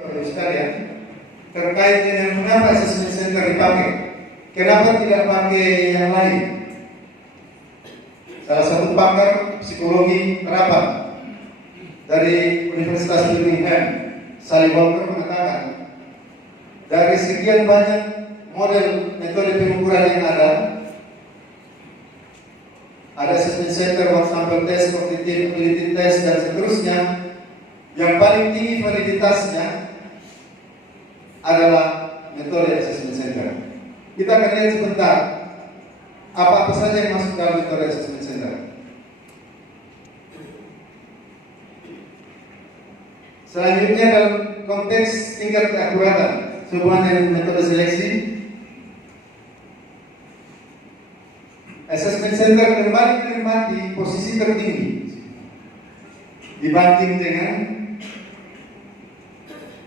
Bapak sekalian, terkait dengan mengapa assessment center dipakai, kenapa tidak pakai yang lain? Salah satu pakar psikologi terapan dari Universitas Birmingham, Sally Walker, mengatakan dari sekian banyak model metode pengukuran yang ada assessment center, one sample test, cognitive ability test, dan seterusnya. Yang paling tinggi validitasnya adalah metode assessment center. Kita akan lihat sebentar apa saja yang masuk dalam metode assessment center. Selanjutnya, dalam konteks tingkat keakuratan sehubungan dengan metode seleksi, assessment center kembali menempati posisi tertinggi dibanding dengan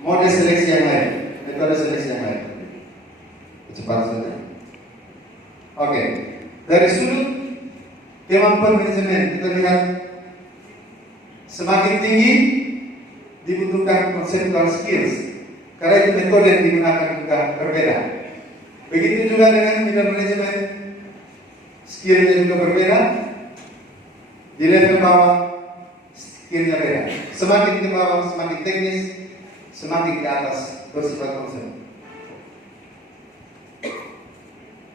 mode seleksi yang lain, metode seleksi yang lain. Cepat saja. Oke, dari sudut kemampuan manajemen kita lihat semakin tinggi dibutuhkan conceptual skills, karena itu metode yang digunakan juga berbeda. Begitu juga dengan bidang manajemen, skillnya juga berbeda. Di level bawah skillnya beda. Semakin ke bawah semakin teknis, semakin ke atas bersifat konsep.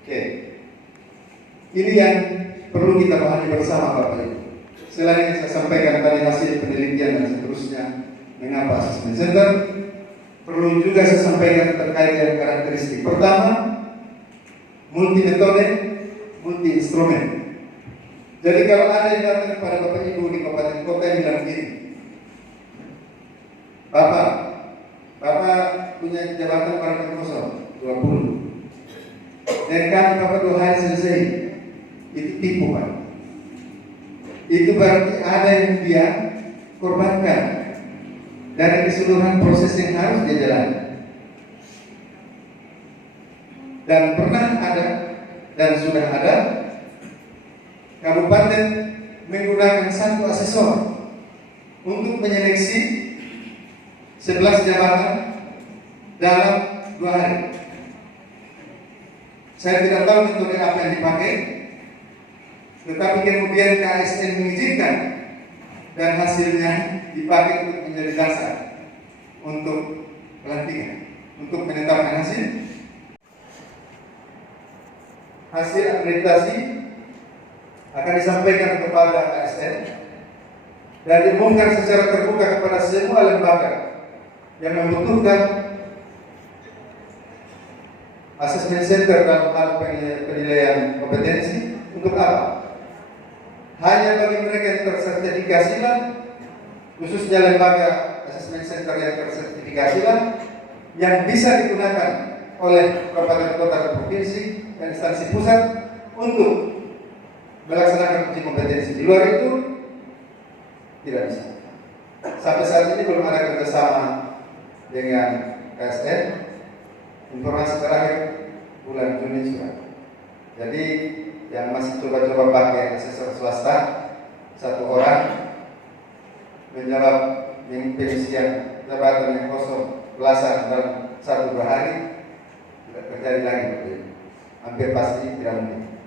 Oke, ini yang perlu kita pahami bersama Bapak Ibu. Selain yang saya sampaikan tadi hasil penelitian dan seterusnya mengapa assessment center, perlu juga saya sampaikan terkait dengan karakteristik. Pertama, multi metode, multi instrumen. Jadi kalau ada yang datang kepada Bapak Ibu di kabupaten kota yang bilang begini, Bapak punya jabatan partai kosong 20, dan kami Bapak 2 hari selesai, itu tipu Pak. Itu berarti ada yang dia korbankan dari keseluruhan proses yang harus dia jalani. Dan pernah ada dan sudah ada kabupaten menggunakan satu asesor untuk menyeleksi 11 jabatan dalam 2 hari. Saya tidak tahu metode apa yang dipakai, tetapi kemudian KSN mengizinkan dan hasilnya dipakai untuk menjadi dasar untuk pelantikan, untuk menetapkan hasil akreditasi akan disampaikan kepada KSN dan diumumkan secara terbuka kepada semua lembaga yang membutuhkan assessment center dalam hal penilaian kompetensi. Untuk apa? Hanya bagi mereka yang tersertifikasi lah, khususnya lembaga assessment center yang tersertifikasi lah, yang bisa digunakan oleh kabupaten kota dan provinsi dan instansi pusat untuk melaksanakan uji kompetensi. Di luar itu tidak bisa. Sampai saat ini belum ada kerjasama dengan KSN. Informasi terakhir bulan Juni sudah. Jadi yang masih coba-coba pakai asesor swasta, 1 orang menjawab pengisian jabatan yang kosong belasan dalam 1-2 hari, tidak terjadi lagi. Hampir pasti tidak mungkin.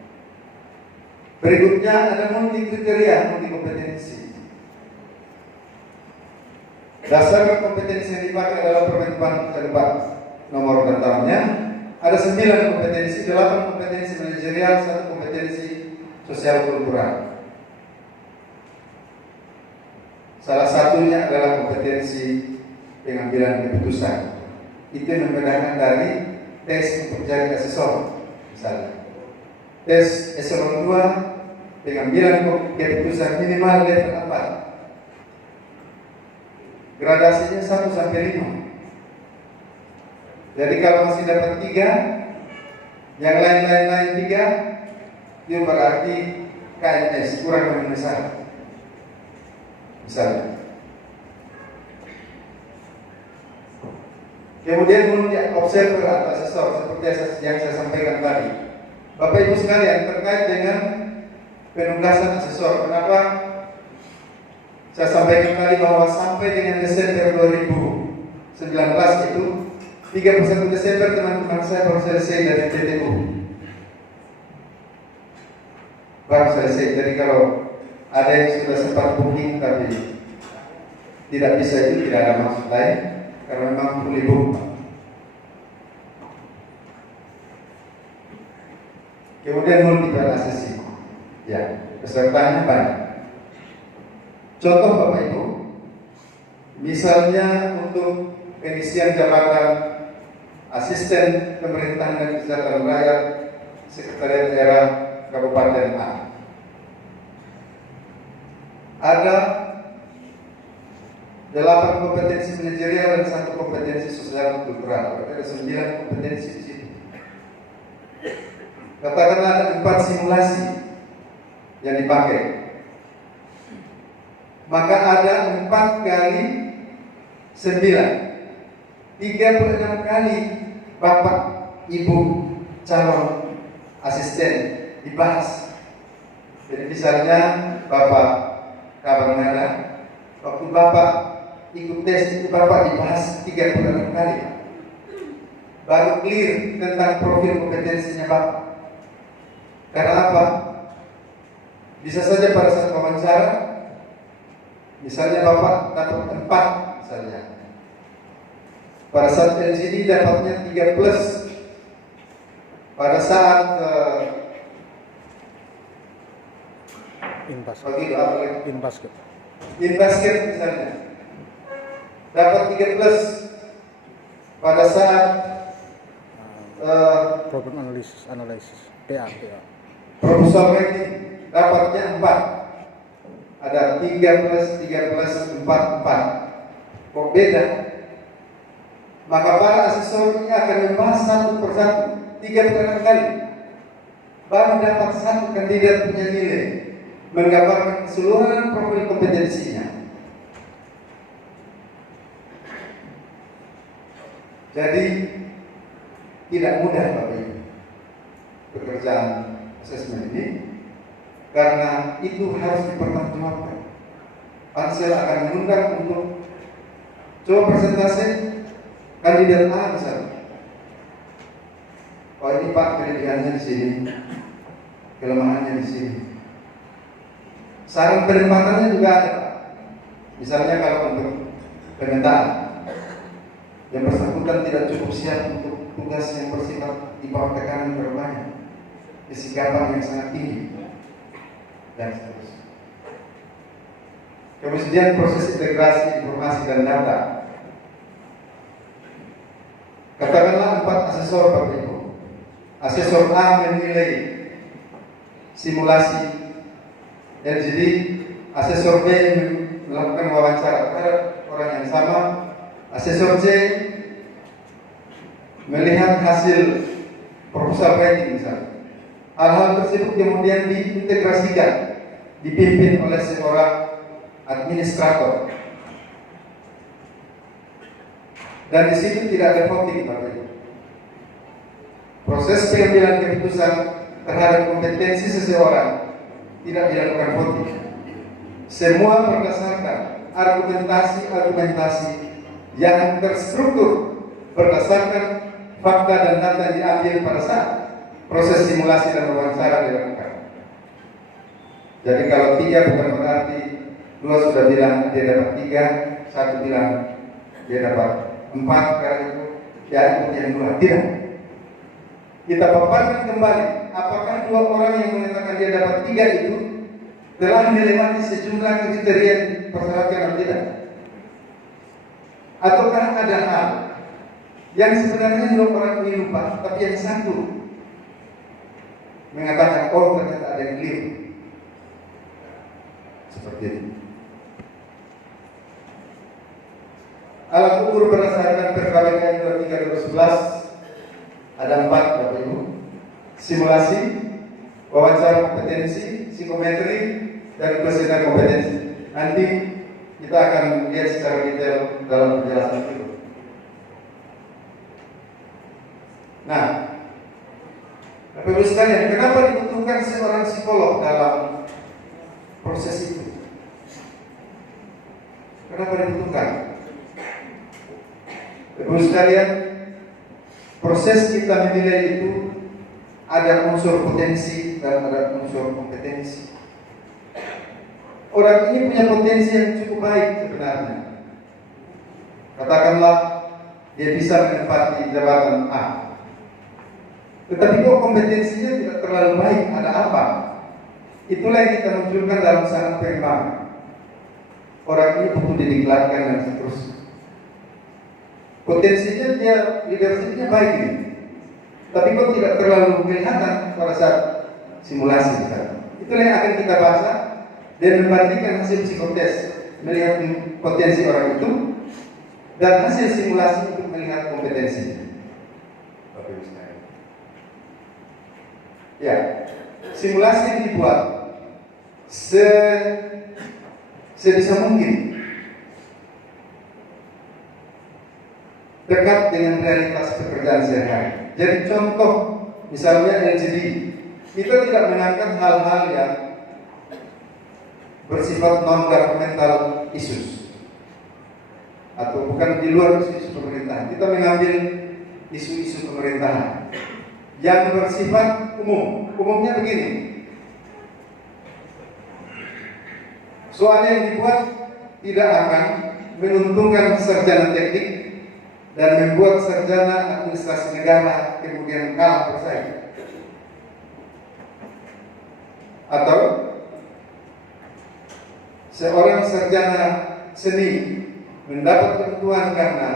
Berikutnya ada multi kriteria, multi kompetensi. Dasar kompetensi yang dipakai adalah Permen Pan nomor dan tahunnya. Ada 9 kompetensi, 8 kompetensi manajerial, 1 kompetensi sosial kultural. Salah satunya adalah kompetensi pengambilan keputusan. Itu yang membedakan dari tes untuk jadi asesor. Misalnya tes eselon 2 pengambilan keputusan minimal level 4, gradasinya 1 sampai 5. Jadi kalau masih dapat 3, yang lain-lain 3, itu berarti KNS kurang memenuhi syarat. Misalnya. Kemudian multi observer atau asesor seperti yang saya sampaikan tadi. Bapak Ibu sekalian, terkait dengan penugasan asesor, kenapa saya sampaikan tadi bahwa sampai dengan Desember 2011 itu 31 Desember teman-teman saya baru selesai dari TTU. Baru selesai. Jadi kalau ada yang sudah sempat booking tapi tidak bisa, itu tidak ada maksud lain, karena memang fully booked. Kemudian multiple access, ya, pesertanya banyak. Contoh Bapak Ibu, misalnya untuk pengisian jabatan asisten pemerintahan dan kesejahteraan rakyat sekretariat daerah Kabupaten A, ada 8 kompetensi manajerial dan 1 kompetensi sosial kultural. Berarti ada 9 kompetensi di situ. Katakanlah ada 4 simulasi yang dipakai, maka ada 4 kali 9, 36 kali Bapak Ibu calon asisten dibahas. Jadi misalnya Bapak kabar merah, waktu Bapak ikut tes itu Bapak dibahas 36 kali, baru clear tentang profil kompetensinya Bapak. Karena apa? Bisa saja pada saat wawancara, misalnya Bapak dapat 4 misalnya, pada saat LGD dapatnya 3+, pada saat in basket misalnya dapat 3+, pada saat problem analysis PA. proposal writing dapatnya 4, ada 3+, 4. Kok beda? Maka para asesor ini akan membahas satu persatu 36 kali, baru dapat satu kandidat punya nilai, menggambarkan keseluruhan profil kompetensinya. Jadi tidak mudah Bapak Ibu pekerjaan asesmen ini, karena itu harus dipertanggungjawabkan. Pansel akan mengundang untuk coba presentasi kandidat A misalnya. Oh ini Pak, kelebihannya di sini, kelemahannya di sini. Saran penempatannya juga ada Pak. Misalnya kalau untuk pemetaan, yang bersangkutan tidak cukup siap untuk tugas yang bersifat di bawah tekanan berbanyak, kesikapan yang sangat tinggi, dan seterusnya. Kemudian proses integrasi informasi dan data. Katakanlah 4 asesor Bapak Ibu. Asesor A menilai simulasi LGD, asesor B melakukan wawancara terhadap orang yang sama, asesor C melihat hasil proposal writing misalnya. Hal-hal tersebut kemudian diintegrasikan, dipimpin oleh seorang administrator. Dan di situ tidak ada voting Bapak Ibu. Proses pengambilan keputusan terhadap kompetensi seseorang tidak dilakukan voting. Semua berdasarkan argumentasi yang terstruktur berdasarkan fakta dan data yang diambil pada saat proses simulasi dan wawancara dilakukan. Jadi kalau 3 bukan berarti 2 sudah bilang dia dapat 3, 1 bilang dia dapat 4, karena itu ya ikut yang 2. Tidak. Kita paparkan kembali, apakah 2 orang yang menyatakan dia dapat 3 itu telah melewati sejumlah kriteria yang dipersyaratkan atau tidak? Ataukah ada hal yang sebenarnya 2 orang ini lupa, tapi yang satu mengatakan, oh ternyata ada yang keliru. Seperti ini. Alat ukur berdasarkan Perkara KN 23/2011 ada 4 Bapak Ibu. Simulasi, wawancara kompetensi, psikometri, dan kuesioner kompetensi. Nanti kita akan lihat secara detail dalam penjelasan itu. Nah, Bapak Ibu sekalian, kenapa dibutuhkan seorang psikolog dalam proses itu? Kenapa dibutuhkan? Ibu sekalian, proses kita menilai itu ada unsur potensi dan ada unsur kompetensi. Orang ini punya potensi yang cukup baik sebenarnya. Katakanlah dia bisa menempati jabatan A. Tetapi kok kompetensinya tidak terlalu baik, ada apa? Itulah yang kita munculkan dalam syarat perimbangan. Orang ini butuh didiklatkan dan seterusnya. Potensinya dia, leadershipnya baik ini. Tapi kok tidak terlalu kelihatan pada saat simulasi misalnya. Itulah yang akan kita baca dan membandingkan hasil psikotes, melihat potensi orang itu dan hasil simulasi untuk melihat kompetensinya. Bapak Ibu sekalian. Ya, simulasi yang dibuat sebisa mungkin dekat dengan realitas pekerjaan sehari-hari. Jadi contoh misalnya LGD, kita tidak mengangkat hal-hal yang bersifat non-governmental issues atau bukan di luar isu-isu pemerintahan. Kita mengambil isu-isu pemerintahan yang bersifat umum. Umumnya begini, soal yang dibuat tidak akan menguntungkan sarjana teknik dan membuat sarjana administrasi negara kemudian kalah bersaing. Atau seorang sarjana seni mendapat keuntungan karena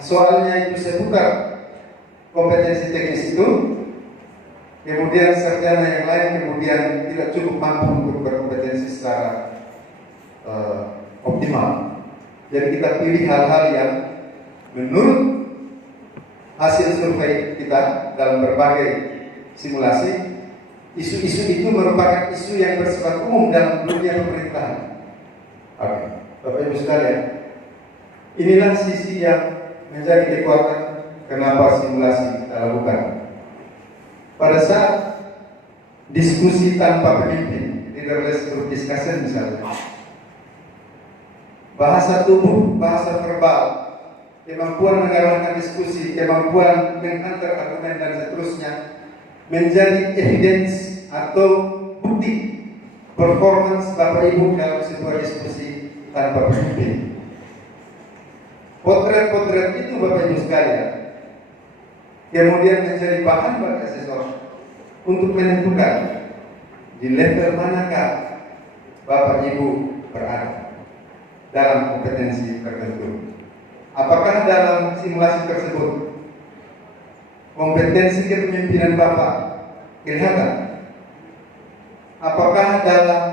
soalnya itu seputar kompetensi teknis itu, kemudian sarjana yang lain kemudian tidak cukup mampu untuk berkompetensi secara optimal. Jadi kita pilih hal-hal yang menurut hasil survei kita dalam berbagai simulasi, isu-isu itu merupakan isu yang bersifat umum dalam dunia pemerintahan. Oke, Bapak Ibu sekalian, inilah sisi yang menjadi kekuatan kenapa simulasi kita lakukan. Pada saat diskusi tanpa pemimpin, leaderless group discussion misalnya, bahasa tubuh, bahasa verbal, kemampuan mengarahkan diskusi, kemampuan menghantar argumen dan seterusnya menjadi evidence atau bukti performance Bapak Ibu dalam sebuah diskusi tanpa pemimpin. Potret-potret itu Bapak Ibu sekalian kemudian menjadi bahan bagi asesor untuk menentukan di level manakah Bapak Ibu berada dalam kompetensi tertentu. Apakah dalam simulasi tersebut kompetensi kepemimpinan Bapak kelihatan? Apakah dalam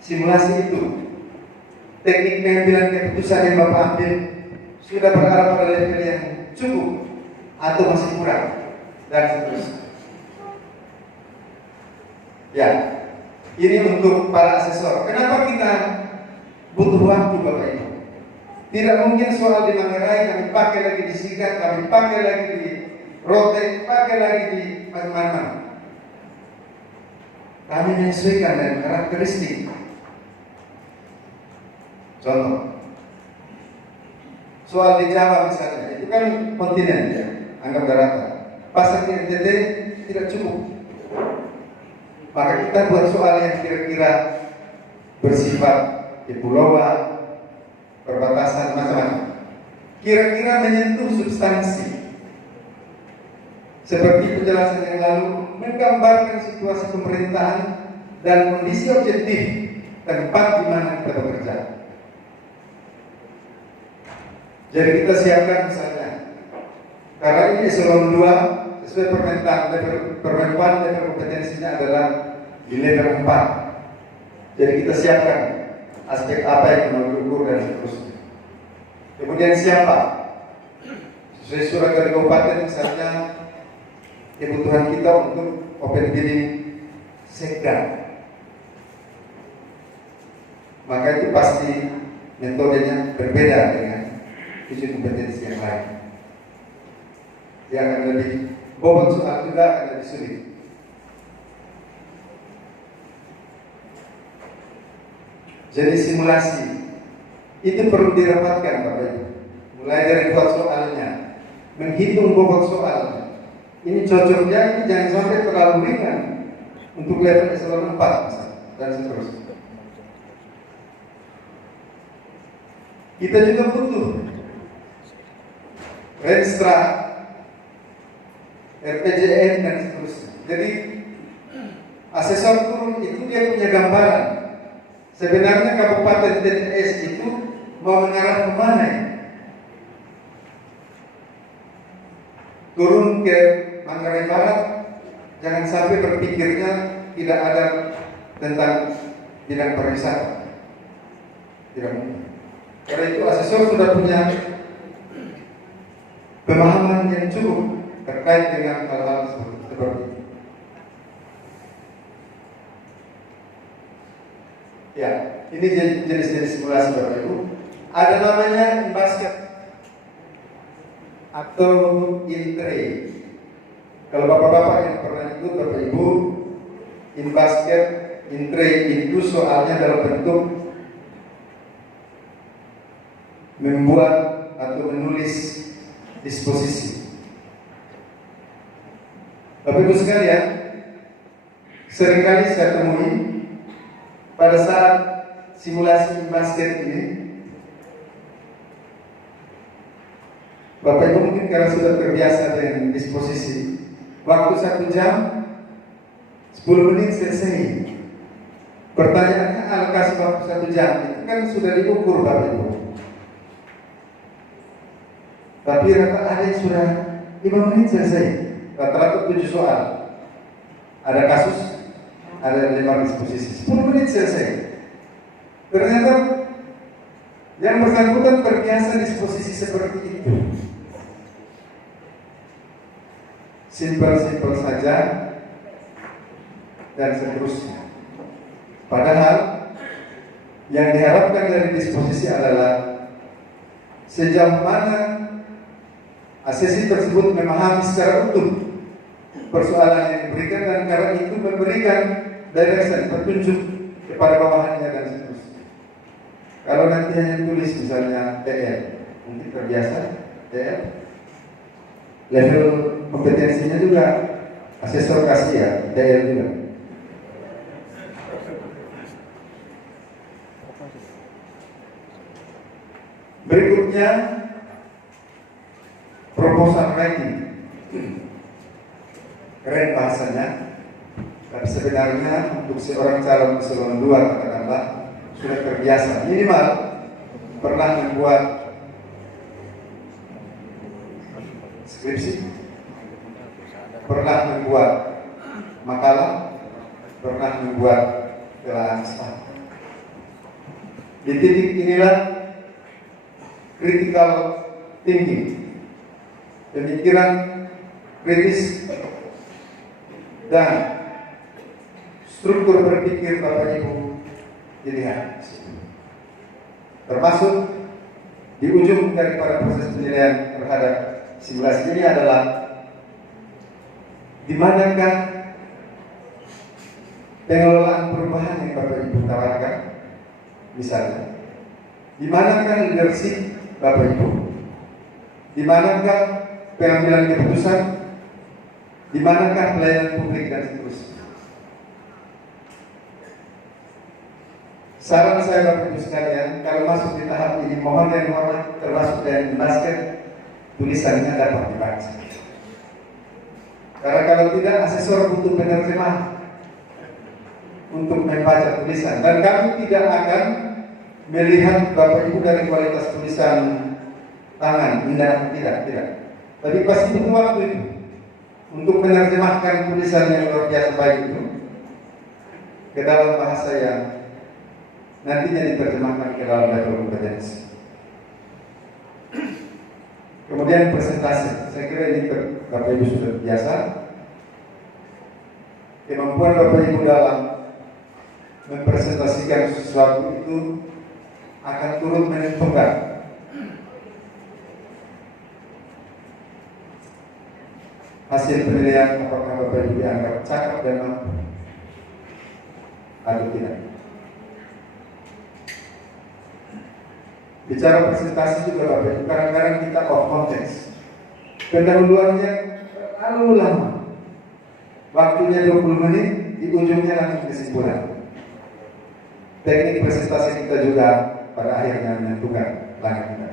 simulasi itu teknik pengambilan keputusan yang Bapak ambil sudah berada pada level yang cukup atau masih kurang dan seterusnya. Ya, ini untuk para asesor. Kenapa kita butuh waktu Bapak Ibu? Tidak mungkin soal di Manggarai kami pakai lagi di Sigat, kami pakai lagi di Rote, pakai lagi di mana-mana. Kami menyesuaikan dengan karakteristik. Contoh, soal di Jawa misalnya, itu kan kontinen ya, anggap daratan. Pasar di NTT tidak cukup. Maka kita buat soal yang kira-kira bersifat kepulauan, perbatasan, macam-macam. Kira-kira menyentuh substansi. Seperti penjelasan yang lalu, menggambarkan situasi pemerintahan dan kondisi objektif tempat di mana kita bekerja. Jadi kita siapkan misalnya, karena ini eselon 2 sesuai Permenpan level kompetensinya adalah di level 4. Jadi kita siapkan aspek apa yang mau diukur dan seterusnya. Kemudian siapa? Sesuai surat dari kabupaten misalnya kebutuhan kita untuk open bidding sekda. Maka itu pasti metodenya berbeda dengan uji kompetensi yang lain. Yang akan lebih bobot soal juga akan lebih sulit. Jadi simulasi itu perlu dirapatkan Bapak Ibu. mulai dari buat soalnya, menghitung bobot soal. Ini cocoknya, ini jangan sampai terlalu ringan untuk level eselon 4 misalnya, dan seterusnya. Kita juga butuh Renstra, RPJN dan seterusnya. Jadi asesor turun itu dia punya gambaran. Sebenarnya Kabupaten TTS itu mau mengarah kemana ya? Turun ke Manggarai Barat, jangan sampai berpikirnya tidak ada tentang bidang pariwisata. Tidak mungkin. Karena itu asesor sudah punya pemahaman yang cukup terkait dengan hal-hal seperti itu. Ya, ini jenis-jenis simulasi Bapak Ibu. Ada namanya InBasket atau InTray. Kalau bapak-bapak yang pernah ikut, Bapak Ibu, InBasket, InTray itu soalnya dalam bentuk membuat atau menulis disposisi. Bapak Ibu sekalian, seringkali saya temui pada saat simulasi InBasket ini, Bapak Ibu mungkin karena sudah terbiasa dengan disposisi, waktu 1 jam 10 menit selesai. Pertanyaannya, alokasi waktu 1 jam itu kan sudah diukur Bapak Ibu. Tapi rata ada yang sudah 5 menit selesai. Rata-rata 7 soal. Ada kasus, ada 5 disposisi, 10 menit selesai. Ternyata yang bersangkutan terbiasa disposisi seperti itu. Simpel-simpel saja dan seterusnya. Padahal yang diharapkan dari disposisi adalah sejauh mana asesi tersebut memahami secara utuh persoalan yang diberikan, dan karena itu memberikan direction, petunjuk kepada bawahannya dan seterusnya. Kalau nanti hanya tulis misalnya TL, mungkin terbiasa TL, level kompetensinya juga asesor kasih ya, TL juga. Berikutnya proposal writing. Keren bahasanya, tapi sebenarnya untuk seorang calon eselon 2 katakanlah sudah terbiasa minimal pernah membuat skripsi, pernah membuat makalah, pernah membuat telaan staff. Di titik inilah critical thinking, pemikiran kritis dan struktur berpikir Bapak Ibu dilihat. Termasuk di ujung daripada proses penilaian terhadap simulasi ini adalah di manakah pengelolaan perubahan yang Bapak Ibu tawarkan, misalnya di manakah leadership Bapak Ibu, di manakah pengambilan keputusan, di manakah pelayanan publik dan seterusnya. Saran saya Bapak Ibu sekalian, kalau masuk di tahap ini, mohon yang hormat termasuk dari basket, tulisannya dapat dibaca. Karena kalau tidak, asesor butuh penerjemah untuk membaca tulisan, dan kami tidak akan melihat Bapak Ibu dari kualitas tulisan tangan, indah, tidak. Tapi pasti butuh waktu itu untuk menerjemahkan tulisan yang luar biasa baik itu ke dalam bahasa yang nantinya diterjemahkan ke dalam level kompetensi. Kemudian presentasi, saya kira ini Bapak Ibu sudah biasa. Kemampuan Bapak Ibu dalam mempresentasikan sesuatu itu akan turut menentukan hasil penilaian apakah Bapak Ibu dianggap cakap dan mampu atau tidak. Bicara presentasi juga Bapak Ibu, kadang-kadang kita off konteks. Pendahuluannya terlalu lama. Waktunya 20 menit, di ujungnya langsung kesimpulan. Teknik presentasi kita juga pada akhirnya menentukan langkah kita.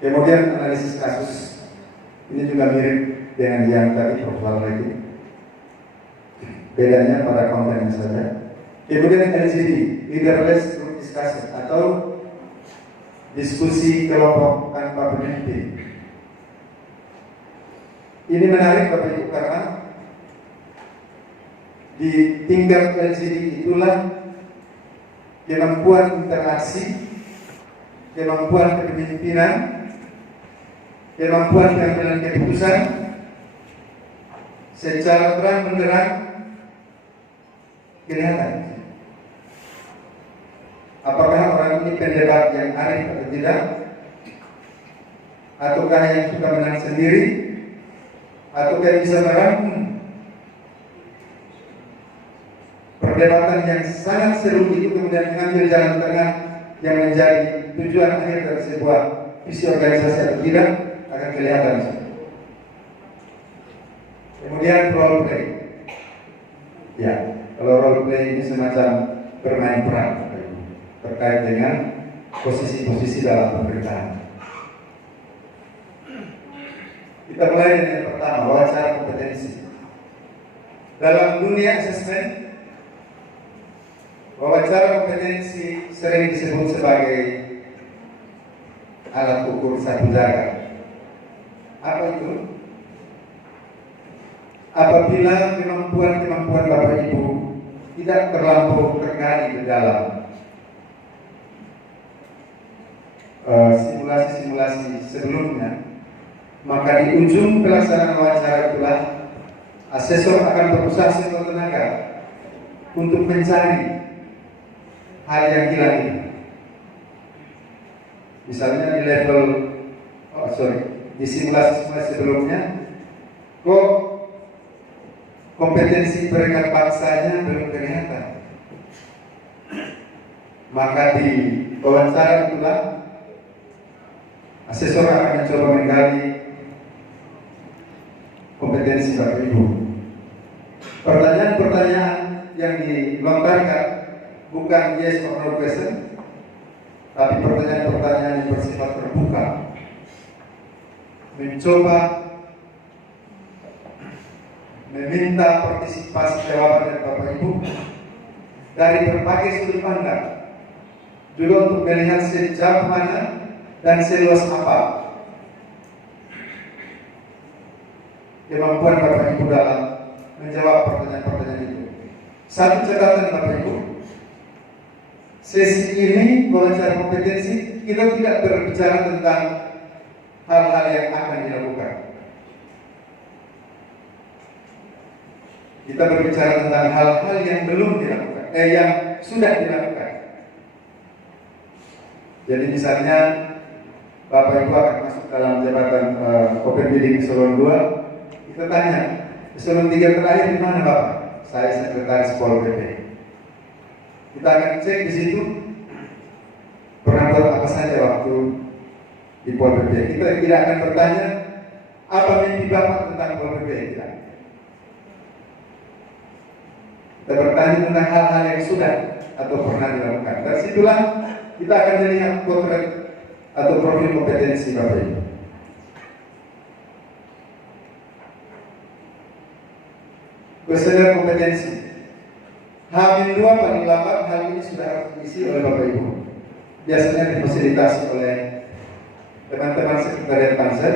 Kemudian analisis kasus, ini juga mirip dengan yang tadi Prof. lagi. Bedanya pada kontennya saja. Kemudian LGD, Leaderless Group Discussion atau diskusi kelompok tanpa pemimpin. Ini menarik Bapak Ibu karena di tingkat LGD itulah kemampuan interaksi, kemampuan kepemimpinan, kemampuan pengambilan keputusan secara terang benderang kelihatan. Apakah orang ini pendebat yang arif atau tidak, ataukah yang suka menang sendiri, ataukah bisa merangkum perdebatan yang sangat seru itu kemudian mengambil jalan tengah yang menjadi tujuan akhir dari sebuah visi organisasi atau tidak akan kelihatan. Kemudian role play. Ya, kalau role play ini semacam bermain peran terkait dengan posisi-posisi dalam pemerintahan. Kita mulai dengan yang pertama, wawancara kompetensi. Dalam dunia asesmen, wawancara kompetensi sering disebut sebagai alat ukur satu jaga. Apa itu? Apabila kemampuan Bapak Ibu tidak terlampau tergali ke dalam simulasi-simulasi sebelumnya, maka di ujung pelaksanaan wawancara itulah asesor akan berusaha sekuat tenaga untuk mencari hal yang hilang ini. Misalnya di level di simulasi-simulasi sebelumnya, kok kompetensi peringkat bangsanya belum kelihatan. Maka di wawancara itulah asesor akan mencoba menggali kompetensi Bapak Ibu. Pertanyaan-pertanyaan yang dilontarkan bukan yes or no question, tapi pertanyaan-pertanyaan yang bersifat terbuka, mencoba meminta partisipasi jawaban dari Bapak Ibu dari berbagai sudut pandang, juga untuk melihat sejauh mana dan seluas apa kemampuan Bapak Ibu dalam menjawab pertanyaan-pertanyaan itu. Satu catatan Bapak Ibu, sesi ini wawancara kompetensi kita tidak berbicara tentang hal-hal yang akan dilakukan. Kita berbicara tentang hal-hal yang belum dilakukan, yang sudah dilakukan. Jadi misalnya Bapak Ibu akan masuk dalam jabatan Open Bidding Eselon 2, kita tanya, Eselon 3 terakhir di mana Bapak? Saya sekretaris Pol PP. Kita akan cek di situ pernah buat apa saja waktu di Pol PP. Kita tidak akan bertanya apa mimpi Bapak tentang Pol PP. Tidak. Kita bertanya tentang hal-hal yang sudah atau pernah dilakukan. Dari situlah kita akan melihat potret atau profil kompetensi Bapak Ibu. Kuesioner kompetensi. H-2 paling lambat hal ini sudah harus diisi oleh Bapak Ibu. Biasanya difasilitasi oleh teman-teman sekretariat Pansel.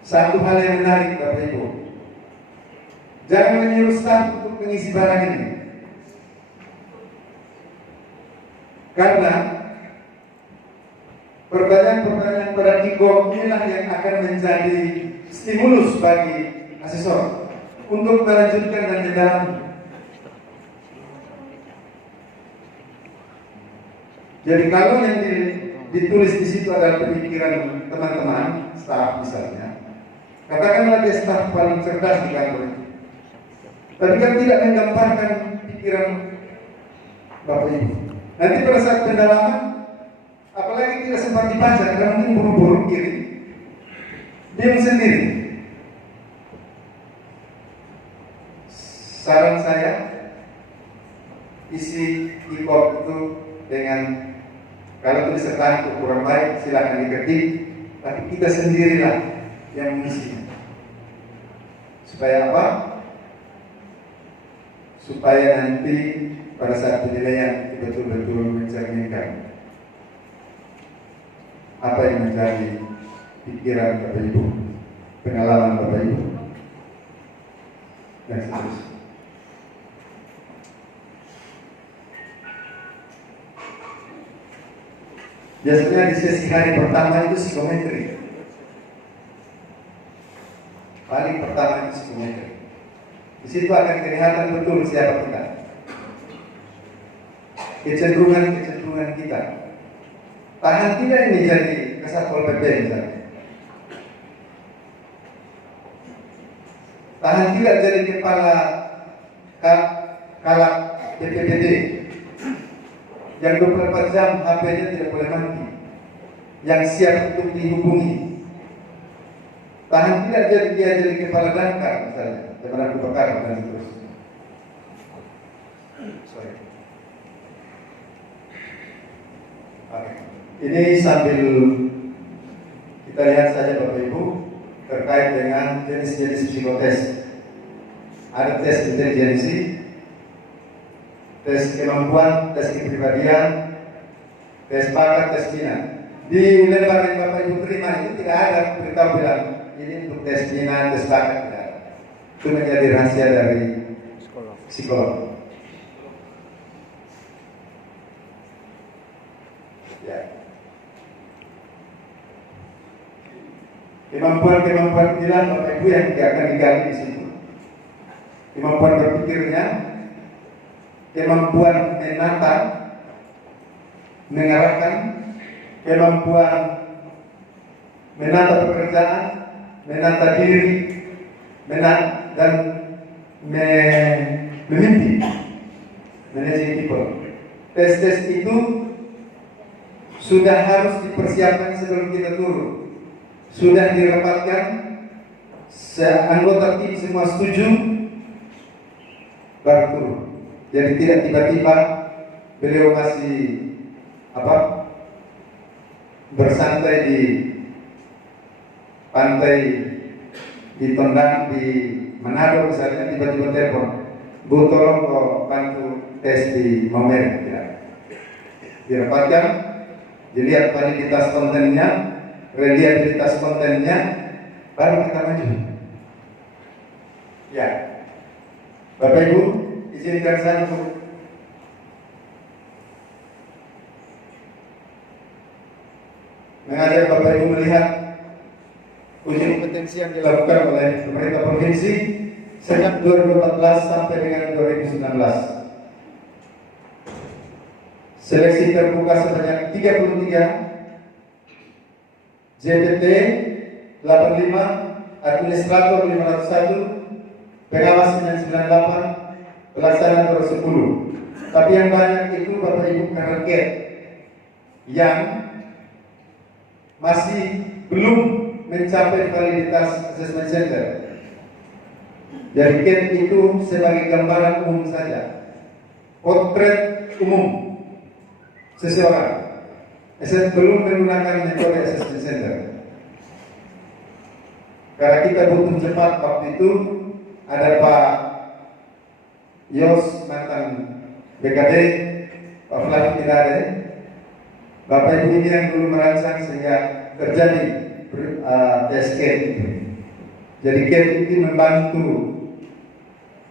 Satu hal yang menarik Bapak Ibu, jangan menyuruh staf untuk mengisi barang ini, karena pertanyaan-pertanyaan pada kick-off inilah yang akan menjadi stimulus bagi asesor untuk melanjutkan dan mendalami. Jadi kalau yang ditulis di situ adalah pemikiran teman-teman staf misalnya, katakanlah dia staf paling cerdas di kantor itu, tapi kan tidak menggambarkan pikiran Bapak Ibu. Nanti pada saat pendalaman, apalagi tidak sempat dibaca karena mungkin buru-buru kiri, diam sendiri. Saran saya, isi e-copy itu dengan, kalau itu disertai itu kurang baik, silakan diketik, tapi kita sendirilah yang mengisi. Supaya apa? Supaya nanti pada saat penilaian betul-betul mencerminkan apa yang menjadi pikiran Bapak Ibu, pengalaman Bapak Ibu, dan seterusnya. Biasanya di sesi hari pertama itu psikometri. Paling pertama itu psikometri. Di situ akan kelihatan betul siapa kita, kecenderungan kita. Tahan tidak ini jadi Kasatpol PP misalnya. Tahan tidak jadi kepala kalak BPBD yang 24 jam HP-nya tidak boleh mati, yang siap untuk dihubungi. Tahan tidak jadi dia jadi kepala damkar misalnya, kepala kebakaran dan seterusnya. Ini sambil kita lihat saja Bapak Ibu terkait dengan jenis-jenis psikotes. Ada tes intelijensi, tes kemampuan, tes kepribadian, tes bakat, tes minat. Di lembar yang Bapak Ibu terima itu tidak ada beritahu bilang ini untuk tes minat, tes bakat, tidak. Itu menjadi rahasia dari psikolog. Ya. Kemampuan inilah Bapak Ibu yang akan digali di situ. Kemampuan berpikirnya, kemampuan menata, mengarahkan, kemampuan menata pekerjaan, menata diri, dan memimpi, managing people. Tes-tes itu sudah harus dipersiapkan sebelum kita turun. Sudah dirapatkan, anggota tim semua setuju, baru turun. Jadi tidak tiba-tiba beliau masih bersantai di pantai di Tondang di Manado misalnya, tiba-tiba telepon, Bu tolong kok bantu tes di Maumere. Ya. Dirapatkan, dilihat validitas kontennya, reliabilitas kontennya, baru kita maju. Ya, Bapak Ibu, izinkan saya untuk mengajak Bapak Ibu melihat uji kompetensi yang dilakukan oleh pemerintah provinsi sejak 2014 sampai dengan 2019. Seleksi terbuka sebanyak 33, JPT 85, administrator 501, pengawas 998, pelaksana 210. Tapi yang banyak itu Bapak Ibu kaget yang masih belum mencapai validitas assessment center. Jadi CAT itu sebagai gambaran umum saja, potret umum seseorang. Belum menggunakan metode assessment center. Karena kita butuh cepat waktu itu, ada Pak Yos mantan BKD, Pak Flavi tidak ada. Bapak Ibu ini yang dulu merancang sehingga terjadi tes CAT. Jadi CAT itu membantu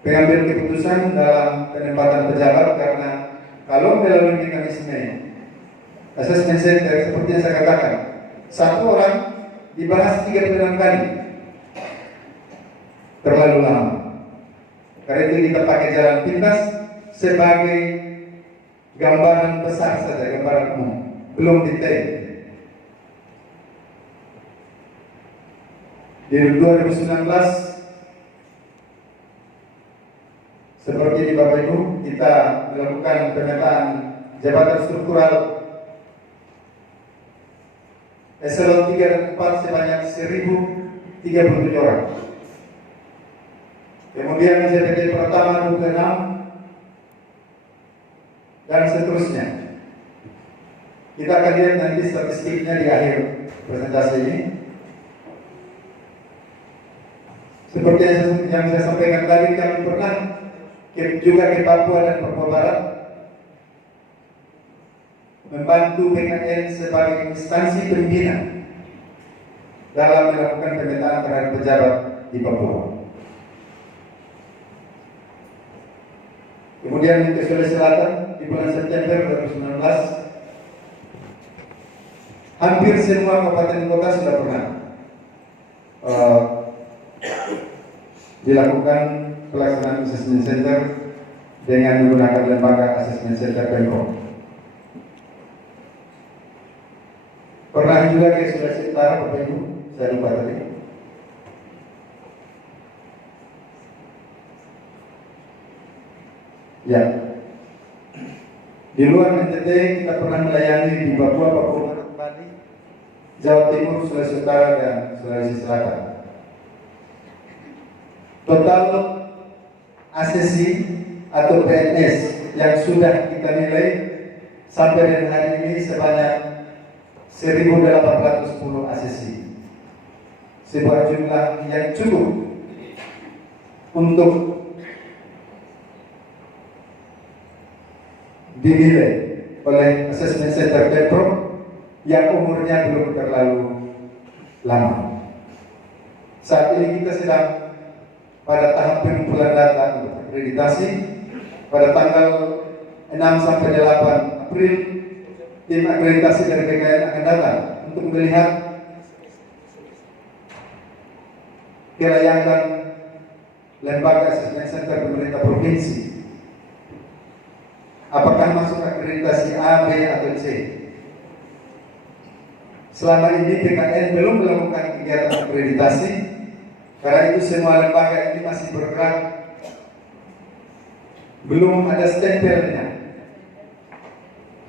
pengambil keputusan dalam penempatan pejabat, karena kalau melalui mekanisme assessment center seperti yang saya katakan, satu orang dibahas 36 kali, terlalu lama. Karena itu kita pakai jalan pintas sebagai gambaran besar saja, gambaran umum, belum detail. Di 2019 seperti di Bapak Ibu, kita melakukan pemetaan jabatan struktural eselon 3 dan 4 sebanyak 1.037 orang. Kemudian JPT pertama 26 dan seterusnya. Kita akan lihat nanti statistiknya di akhir presentasi ini. Seperti yang saya sampaikan tadi, kami pernah juga ke Papua dan Papua Barat membantu BKN sebagai instansi pembina dalam melakukan pemetaan terhadap pejabat di Papua. Kemudian ke Sulawesi Selatan di bulan September 2019, hampir semua kabupaten kota sudah pernah dilakukan pelaksanaan assessment center dengan menggunakan lembaga assessment center Pemprov. Pernah juga ke Sulawesi Utara, Bapak Ibu, saya lupa tadi. Ya, di luar NTT kita pernah melayani di Papua, Papua Bali, Jawa Timur, Sulawesi Utara, dan Sulawesi Selatan. Total ACC atau PNS yang sudah kita nilai sampai dengan hari ini sebanyak 1.810 ACC. Sebuah jumlah yang cukup untuk dinilai oleh Assessment Center Pemprov yang umurnya belum terlalu lama. Saat ini kita sedang pada tahap pengumpulan data untuk akreditasi. Pada tanggal 6 sampai 8 April, tim akreditasi dari BKN akan datang untuk melihat kelayakan lembaga assessment center pemerintah provinsi. Apakah masuk akreditasi A, B, atau C? Selama ini BKN belum melakukan kegiatan akreditasi, karena itu semua lembaga ini masih bergerak, belum ada stempelnya.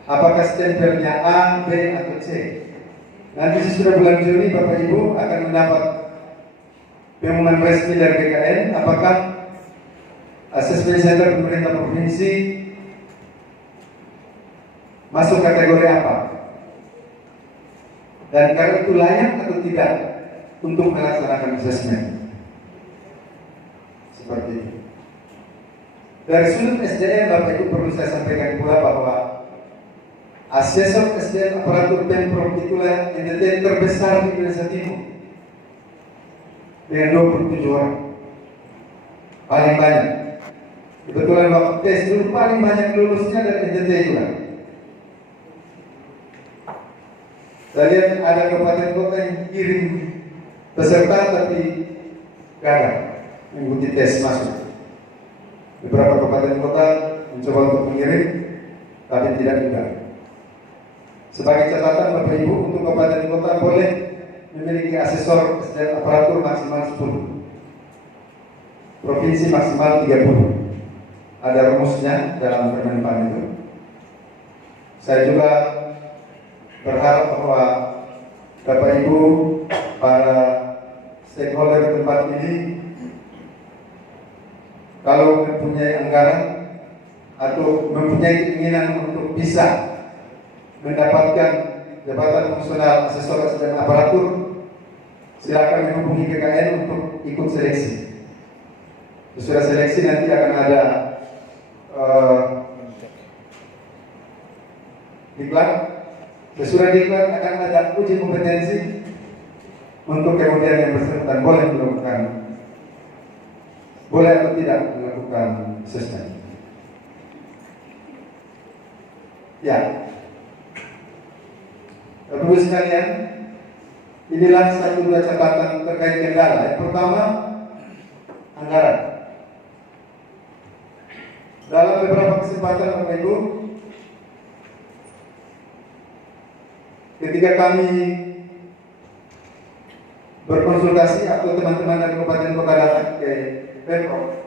Apakah stempelnya A, B, atau C? Nanti sesudah bulan Juni Bapak Ibu akan mendapat pengumuman resmi dari BKN apakah assessment center pemerintah provinsi masuk kategori apa, dan kalau itu layak atau tidak untuk melaksanakan assessment. Seperti itu. Dari sudut SDM, Bapak Ibu, perlu saya sampaikan pula bahwa asesor SDM aparatur Pemprov itulah entitas terbesar di Indonesia Timur dengan 27 orang, paling banyak. Kebetulan waktu tes dulu paling banyak lulusnya dari entitas itu lah. Saya lihat ada kabupaten kota yang kirim peserta tapi gagal mengikuti tes masuk. Beberapa kabupaten kota mencoba untuk mengirim tapi tidak juga. Sebagai catatan Bapak Ibu, untuk kabupaten kota boleh memiliki asesor SDM aparatur maksimal 10, provinsi maksimal 30. Ada rumusnya dalam Permenpan itu. Saya juga berharap bahwa Bapak Ibu, para stakeholder tempat ini, kalau mempunyai anggaran atau mempunyai keinginan untuk bisa mendapatkan jabatan fungsional asesor SDM aparatur, silakan menghubungi BKN untuk ikut seleksi. Sesudah seleksi nanti akan ada diklat. Sesudah diklat akan ada uji kompetensi untuk kemudian yang bersangkutan boleh atau tidak melakukan assessment. Ya, Bapak-Ibu sekalian, inilah satu dua catatan terkait kendala. Yang pertama, anggaran. Dalam beberapa kesempatan Bapak-Ibu, ketika kami berkonsultasi atau teman-teman dari kabupaten kota datang ke Pemprov,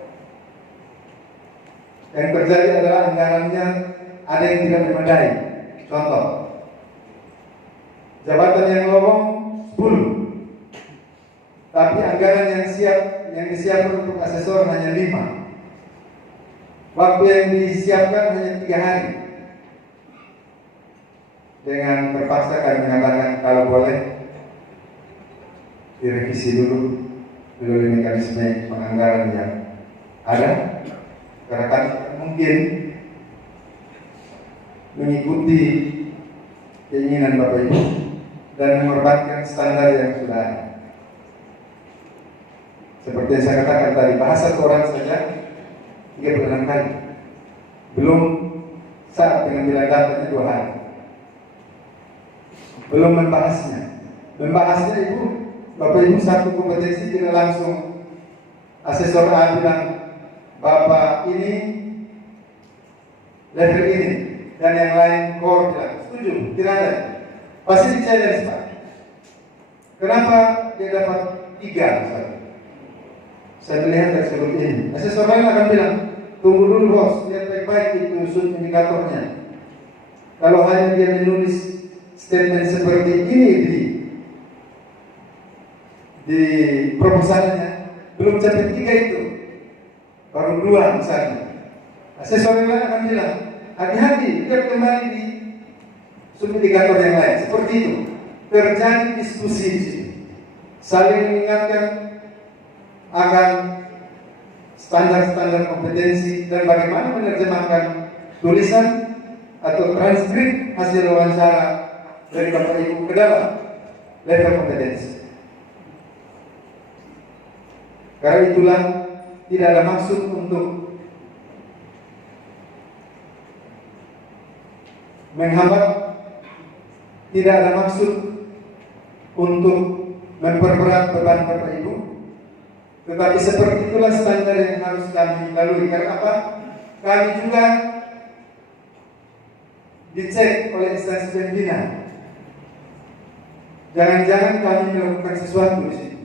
yang terjadi adalah anggarannya ada yang tidak memadai. Contoh, jabatan yang lowong 10, tapi anggaran yang disiapkan untuk asesor hanya 5. Waktu yang disiapkan hanya 3 hari. Dengan terpaksa kami mengatakan kalau boleh direvisi dulu mekanisme penganggaran yang ada, karena kan mungkin mengikuti keinginan Bapak Ibu dan mengorbankan standar yang sudah ada. Seperti yang saya katakan tadi, bahasa koran saja 36 kali, belum saat pengambilan datanya 2 hari, belum membahasnya Ibu, Bapak Ibu satu kompetensi tidak langsung asesor A bilang Bapak ini level ini dan yang lain core bilang setuju, tidak ada, pasti di challenge Pak. Kenapa dia dapat 3 misalnya? Saya melihat dari sudut ini, asesor lain akan bilang tunggu dulu bos, lihat baik-baik itu sudut indikatornya. Kalau hanya dia menulis statement seperti ini di proposalnya, belum capai 3 itu, baru 2 misalnya. Asesor yang lain akan bilang, hati-hati, lihat kembali di subindikator yang lain. Seperti itu, terjadi diskusi di sini, saling mengingatkan akan standar-standar kompetensi dan bagaimana menerjemahkan tulisan atau transkrip hasil wawancara dari Bapak Ibu ke dalam level kompetensi. Karena itulah tidak ada maksud untuk menghambat, tidak ada maksud untuk memperberat beban Bapak Ibu, tetapi seperti itulah standar yang harus kami lalui. Karena apa? Kami juga dicek oleh instansi pembina. Jangan-jangan kami melakukan sesuatu di sini.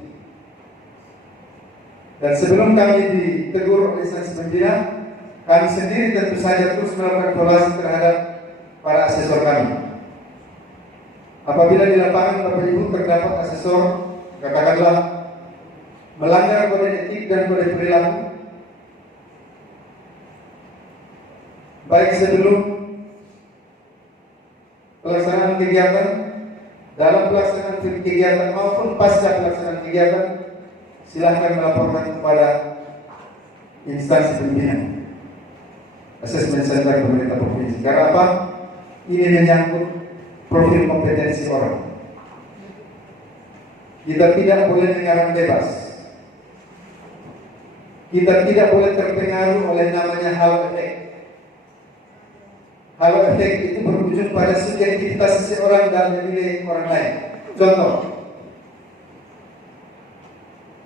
Dan sebelum kami ditegur oleh instansi pembina, kami sendiri tentu saja terus melakukan evaluasi terhadap para asesor kami. Apabila di lapangan Bapak Ibu terdapat asesor, katakanlah melanggar kode etik dan kode perilaku, baik sebelum pelaksanaan kegiatan, dalam pelaksanaan kegiatan maupun pasca pelaksanaan kegiatan, silahkan melaporkan kepada instansi pembina Assessment Center pemerintah provinsi. Karena apa? Ini menyangkut profil kompetensi orang. Kita tidak boleh mengarang bebas. Kita tidak boleh terpengaruh oleh namanya halo efek. Halo efek itu berujung pada subjektivitas seseorang dan menilai orang lain. Contoh,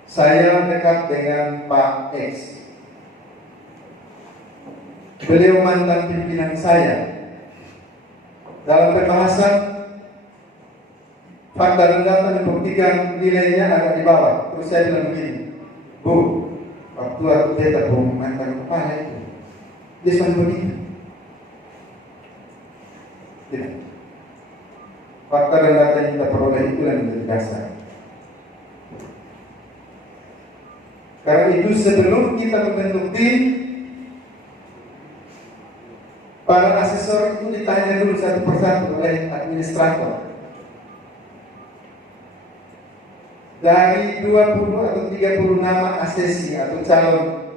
saya dekat dengan Pak X. Beliau mantan pimpinan saya. Dalam pembahasan fakta dan data membuktikan nilainya agak di bawah. Terus saya bilang begini, Bu, waktu aku beta mantan kepala itu, dia selalu begitu. Tidak. Fakta dan data yang kita peroleh itu yang menjadi dasar. Karena itu sebelum kita membentuk tim, para asesor itu ditanya dulu satu persatu oleh administrator. Dari 20 atau 30 nama asesi atau calon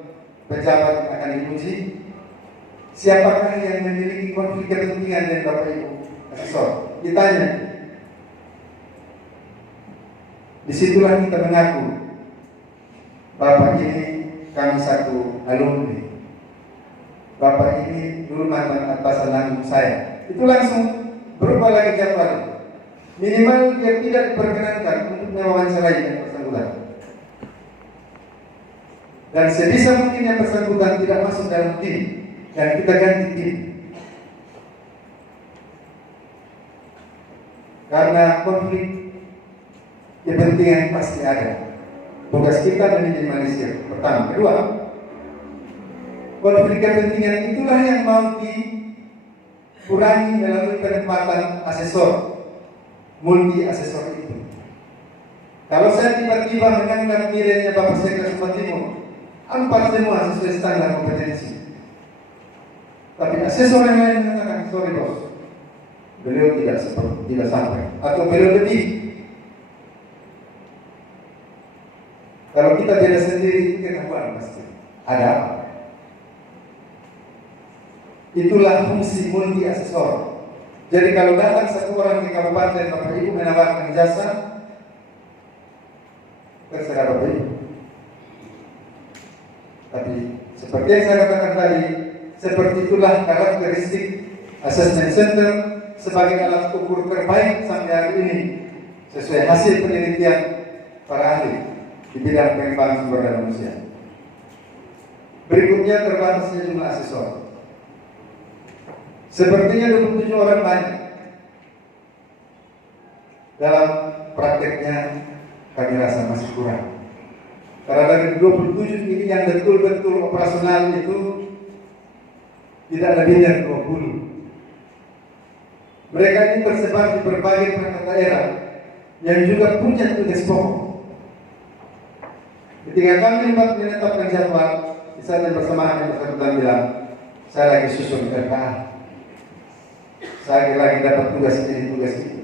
pejabat yang akan diuji, siapakah yang memiliki konflik kepentingan dengan Bapak Ibu asesor? Ditanya. Disitulah kita mengaku, Bapak ini kami satu alumni, Bapak ini dulu mantan atasan langsung saya. Itu langsung berubah lagi jadwal. Minimal dia tidak diperkenankan untuk mewawancarai yang bersangkutan. Dan sebisa mungkin yang bersangkutan tidak masuk dalam tim, dan kita ganti tim. Karena konflik kepentingan pasti ada. Tugas kita meminimalisir. Pertama, kedua, konflik kepentingan itulah yang mau kurangi melalui penempatan asesor, multi asesor itu. Kalau saya tiba-tiba mengangkat dirinya Bapak Sekda Sumba Timur, 4 semua sesuai standar kompetensi. Tapi asesor yang lain mengatakan, sorry bos, beliau tidak sampai, atau beliau lebih. Kalau kita beda sendiri, ketahuan pasti ada apa. Itulah fungsi multi asesor. Jadi kalau datang satu orang di kabupaten Bapak Ibu menawarkan jasa, terserah Bapak Ibu. Tapi seperti yang saya katakan tadi, seperti itulah karakteristik assessment center sebagai alat ukur terbaik sampai hari ini sesuai hasil penelitian para ahli di bidang pengembangan sumber daya manusia. Berikutnya terbatasnya jumlah asesor. Sepertinya 27 orang banyak. Dalam prakteknya kami rasa masih kurang. Karena dari 27 ini yang betul-betul operasional itu tidak lebih dari 20. Mereka ini tersebar di berbagai perangkat daerah yang juga punya tugas pokok. Ketika kami menetapkan jadwal, di saat yang bersamaan yang bersangkutan bilang, saya lagi susun RKA. Saya lagi dapat tugas ini, tugas itu.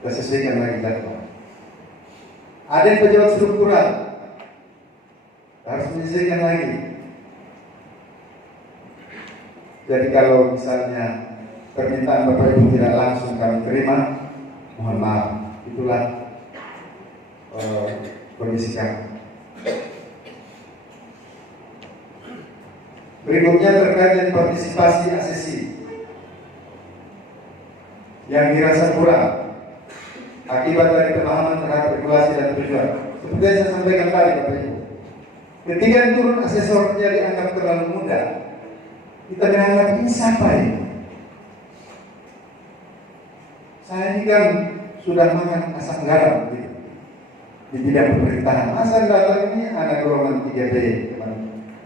Kita sesuaikan lagi jadwal. Ada yang pejabat struktural, harus menyesuaikan lagi. Jadi kalau misalnya permintaan Bapak Ibu tidak langsung kami terima, mohon maaf. Itulah kondisi kami. Berikutnya terkait dengan partisipasi asesi yang dirasa kurang akibat dari pemahaman terhadap regulasi dan tujuan. Seperti yang saya sampaikan tadi Bapak Ibu, ketika turun asesornya dianggap terlalu mudah, kita menganggap ini siapa ini? Saya ini kan sudah makan asam garam gitu, di bidang pemerintahan. Masa datang ini ada golongan 3B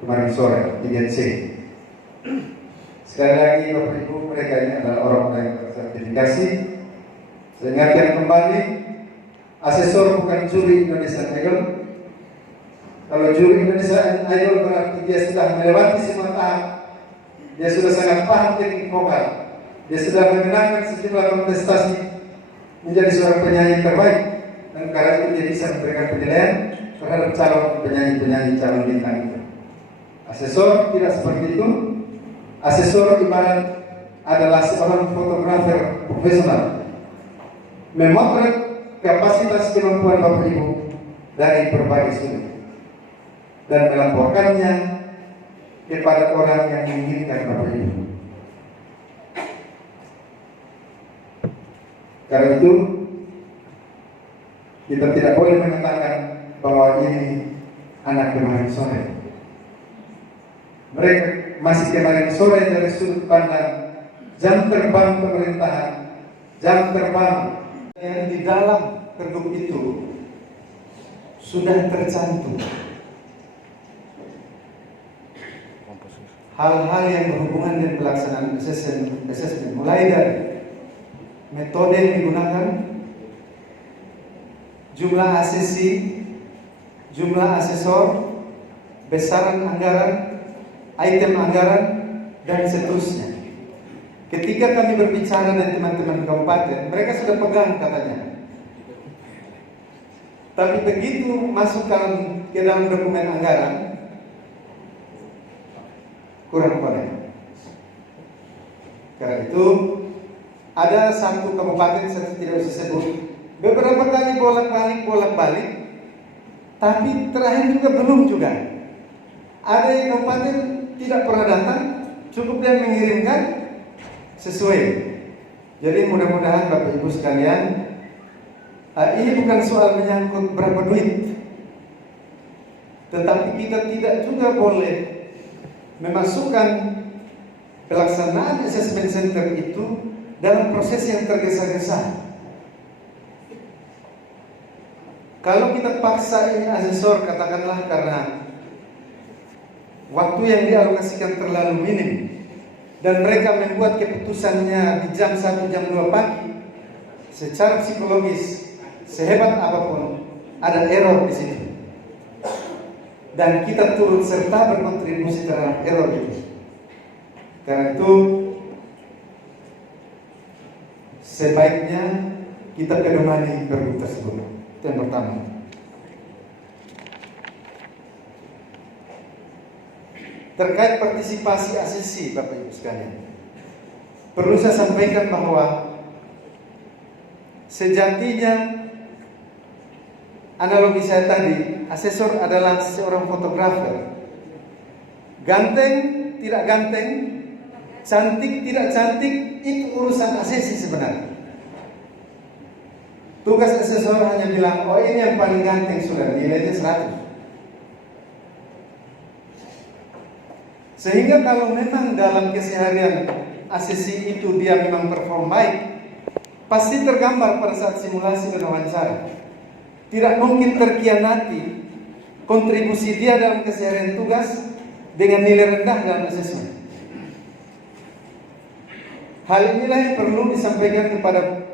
kemarin sore, 3C. Sekali lagi Bapak Ibu, mereka ini adalah orang-orang yang tersertifikasi. Saya ingatkan kembali, asesor bukan juri Indonesian Idol. Kalau juri Indonesian Idol berarti dia sudah melewati semua tahap. Dia sudah sangat paham teknik vokal. Dia sudah memenangkan sejumlah kontestasi menjadi seorang penyanyi terbaik. Dan karena itu dia bisa memberikan penilaian terhadap calon penyanyi-penyanyi calon bintang itu. Asesor tidak seperti itu. Asesor ibarat adalah seorang fotografer profesional, memotret kapasitas kemampuan Bapak Ibu dari berbagai sudut dan melaporkannya kepada orang yang menginginkan Bapak Ibu. Karena itu kita tidak boleh mengatakan bahwa ini anak kemarin sore. Mereka masih kemarin sore dari sudut pandang jam terbang pemerintahan, jam terbang yang di dalam pergub itu sudah tercantum hal-hal yang berhubungan dengan pelaksanaan assessment, mulai dari metode yang digunakan, jumlah asesi, jumlah asesor, besaran anggaran, item anggaran, dan seterusnya. Ketika kami berbicara dengan teman-teman kabupaten, mereka sudah pegang katanya. Tapi begitu masukkan ke dalam dokumen anggaran, kurang pada. Karena itu ada satu kabupaten, saya tidak usah sebut, beberapa kali bolak-balik, tapi terakhir juga belum juga. Ada yang kabupaten tidak pernah datang, cukup dia mengirimkan sesuai. Jadi mudah-mudahan Bapak Ibu sekalian, ini bukan soal menyangkut berapa duit, tetapi kita tidak juga boleh memasukkan pelaksanaan assessment center itu dalam proses yang tergesa-gesa. Kalau kita paksa ini asesor, katakanlah karena waktu yang dialokasikan terlalu minim, dan mereka membuat keputusannya di jam 1, jam 2 pagi, secara psikologis sehebat apapun ada error di situ. Dan kita turut serta berkontribusi terhadap error itu. Karena itu sebaiknya kita pedomani pergub tersebut. Itu yang pertama. Terkait partisipasi asesi, Bapak Ibu sekalian, perlu saya sampaikan bahwa sejatinya analogi saya tadi, asesor adalah seorang fotografer. Ganteng, tidak ganteng, cantik, tidak cantik, itu urusan asesi sebenarnya. Tugas asesor hanya bilang, oh ini yang paling ganteng, sudah nilainya 100. Sehingga kalau memang dalam keseharian asesi itu dia memang perform baik, pasti tergambar pada saat simulasi dan wawancara. Tidak mungkin terkhianati kontribusi dia dalam keseharian tugas dengan nilai rendah dalam asesmen. Hal inilah yang perlu disampaikan kepada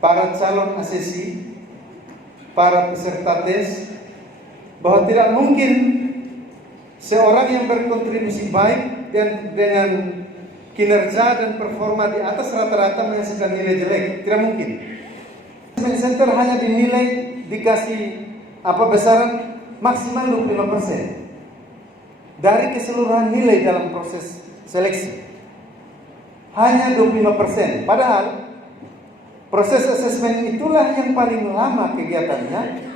para calon asesi, para peserta tes, bahwa tidak mungkin seorang yang berkontribusi baik dan dengan kinerja dan performa di atas rata-rata menghasilkan nilai jelek. Tidak mungkin. Assessment center hanya dinilai, dikasih besaran maksimal 25% dari keseluruhan nilai dalam proses seleksi. Hanya 25%. Padahal proses asesmen itulah yang paling lama kegiatannya,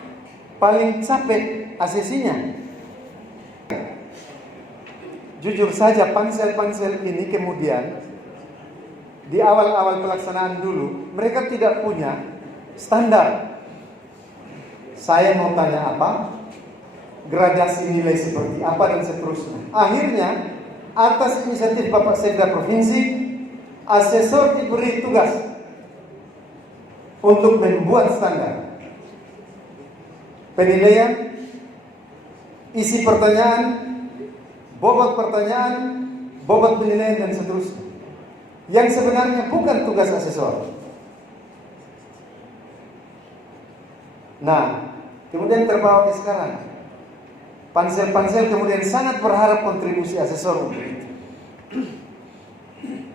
paling capek asesinya. Jujur saja, pansel-pansel ini kemudian di awal-awal pelaksanaan dulu mereka tidak punya standar. Saya mau tanya apa, gradasi nilai seperti apa, dan seterusnya. Akhirnya atas inisiatif Bapak Sekda Provinsi, asesor diberi tugas untuk membuat standar penilaian, isi pertanyaan, bobot pertanyaan, bobot penilaian, dan seterusnya. Yang sebenarnya bukan tugas asesor. Nah, kemudian terbawa ke sekarang. Pansel-pansel kemudian sangat berharap kontribusi asesor untuk itu.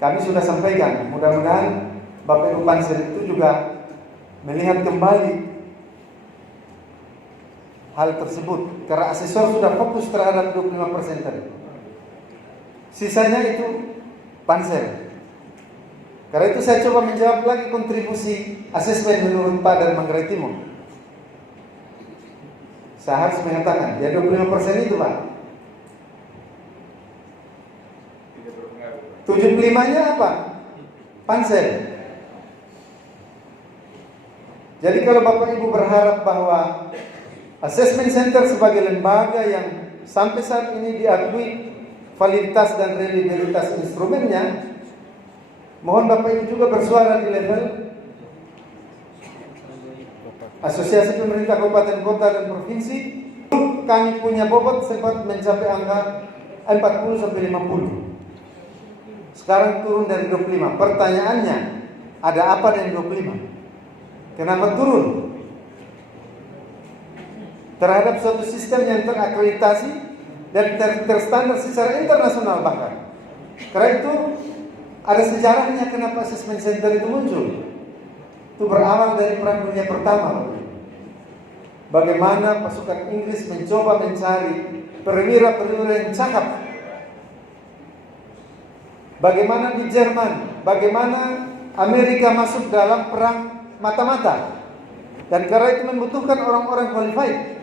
Kami sudah sampaikan, mudah-mudahan Bapak Ibu pansel itu juga melihat kembali hal tersebut, karena asesor sudah fokus terhadap 25% tadi. Sisanya itu pansel. Karena itu saya coba menjawab lagi kontribusi asesmen menurut Pak dan Manggarai Timur. Saya harus mengatakan, ya 25% itu Pak. 75-nya apa? Pansel. Jadi kalau Bapak Ibu berharap bahwa Assessment Center sebagai lembaga yang sampai saat ini diakui validitas dan reliabilitas instrumennya, mohon Bapak Ibu juga bersuara di level Asosiasi Pemerintah Kabupaten Kota dan Provinsi. Kami punya bobot sempat mencapai angka 40-50. Sekarang turun dari 25. Pertanyaannya, ada apa dengan 25? Kenapa turun? Terhadap suatu sistem yang terakreditasi dan terstandar secara internasional bahkan. Karena itu ada sejarahnya kenapa assessment center itu muncul. Itu berawal dari Perang Dunia Pertama. Bagaimana pasukan Inggris mencoba mencari perwira-perwira yang cakap. Bagaimana di Jerman, bagaimana Amerika masuk dalam perang mata-mata. Dan karena itu membutuhkan orang-orang qualified.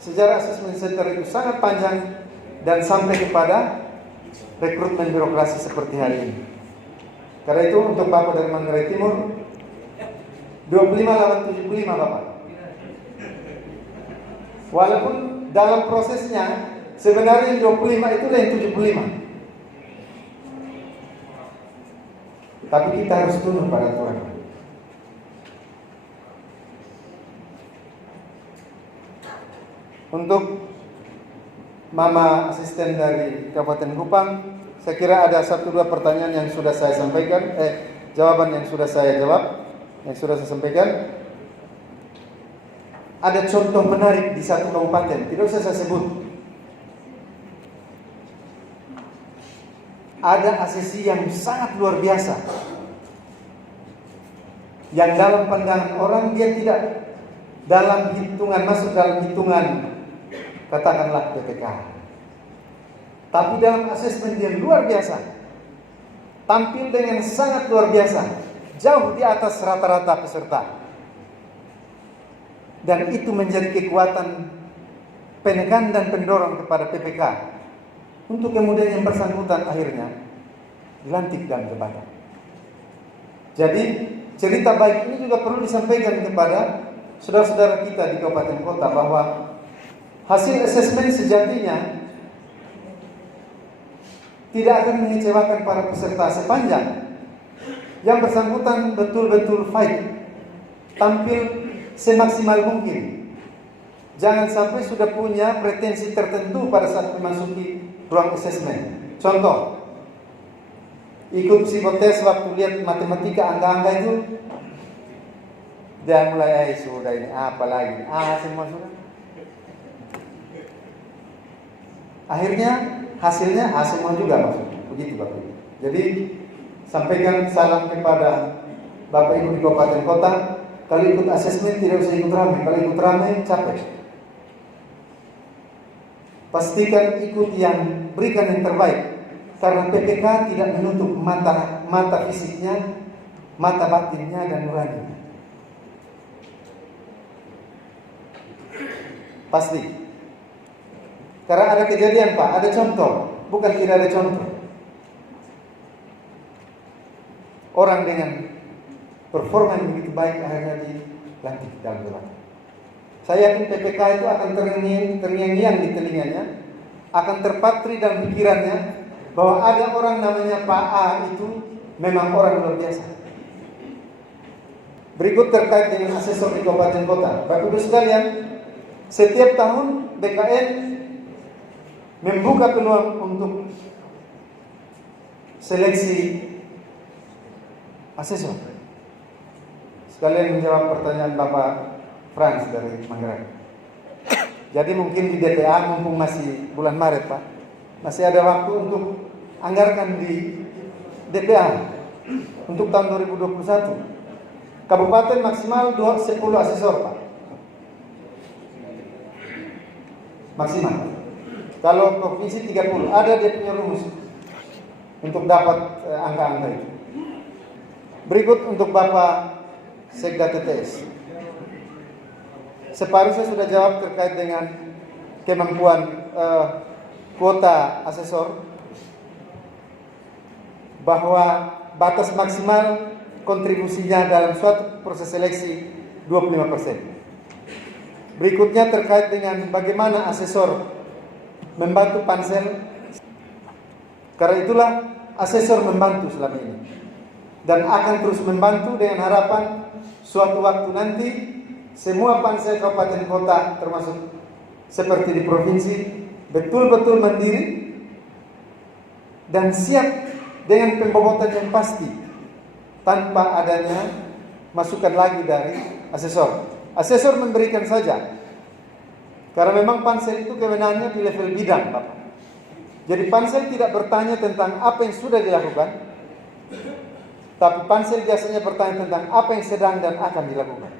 Sejarah assessment center itu sangat panjang dan sampai kepada rekrutmen birokrasi seperti hari ini. Karena itu untuk Bapak dari Manggarai Timur, 25 lawan 75 Bapak. Walaupun dalam prosesnya sebenarnya 25 itulah yang 75. Tapi kita harus tunduk pada aturan. Untuk Mama asisten dari Kabupaten Kupang. Saya kira ada 1-2 pertanyaan yang sudah saya sampaikan, jawaban yang sudah saya jawab, yang sudah saya sampaikan. Ada contoh menarik di satu kabupaten, tidak usah saya sebut. Ada asesi yang sangat luar biasa, yang dalam pandangan orang dia tidak masuk dalam hitungan katakanlah PPK. Tapi dalam asesmen dia luar biasa, tampil dengan sangat luar biasa, jauh di atas rata-rata peserta. Dan itu menjadi kekuatan penekan dan pendorong kepada PPK untuk kemudian yang bersangkutan akhirnya dilantik dan jabatan. Jadi cerita baik ini juga perlu disampaikan kepada saudara-saudara kita di kabupaten kota bahwa hasil asesmen sejatinya tidak akan mengecewakan para peserta sepanjang yang bersangkutan betul-betul fight, tampil semaksimal mungkin. Jangan sampai sudah punya pretensi tertentu pada saat memasuki ruang asesmen. Contoh, ikut psikotes waktu lihat matematika angka-angka itu, dia mulai sudah ini apa lagi, semua sudah. Akhirnya hasilnya semua juga maksudnya. Begitu Bapak Ibu. Jadi sampaikan salam kepada Bapak Ibu di kabupaten kota. Kalau ikut asesmen tidak usah ikut ramai. Kalau ikut ramai capek. Pastikan ikut yang berikan yang terbaik. Karena PPK tidak menutup mata fisiknya, mata batinnya dan nurani. Pasti. Karena ada kejadian Pak, ada contoh. Bukan tidak ada contoh. Orang dengan performa yang begitu baik akhirnya dilantik dalam jabatan. Saya yakin PPK itu akan terngiang-ngiang di telinganya, akan terpatri dalam pikirannya bahwa ada orang namanya Pak A itu memang orang luar biasa. Berikut terkait dengan asesor di kabupaten kota. Bapak Ibu sekalian, setiap tahun BKN membuka peluang untuk seleksi asesor. Sekalian menjawab pertanyaan Bapak Frans dari Manggarai. Jadi mungkin di DPA mumpung masih bulan Maret Pak, masih ada waktu untuk anggarkan di DPA untuk tahun 2021. Kabupaten maksimal 10 asesor Pak. Maksimal. Kalau provinsi 30, ada dia punya rumus untuk dapat angka-angka itu. Berikut untuk Bapak Sekda TTS. Separuhnya sudah jawab terkait dengan kemampuan kuota asesor, bahwa batas maksimal kontribusinya dalam suatu proses seleksi 25%. Berikutnya terkait dengan bagaimana asesor membantu pansel. Karena itulah asesor membantu selama ini dan akan terus membantu dengan harapan suatu waktu nanti semua pansel kabupaten kota termasuk seperti di provinsi betul-betul mandiri dan siap dengan pembobotan yang pasti tanpa adanya masukan lagi dari asesor. Asesor memberikan saja. Karena memang pansel itu kewenangannya di level bidang, Bapak. Jadi pansel tidak bertanya tentang apa yang sudah dilakukan, tapi pansel biasanya bertanya tentang apa yang sedang dan akan dilakukan.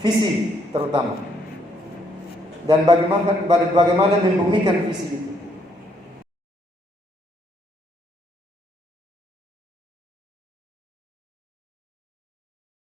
Visi terutama. Dan bagaimana membumikan visi itu.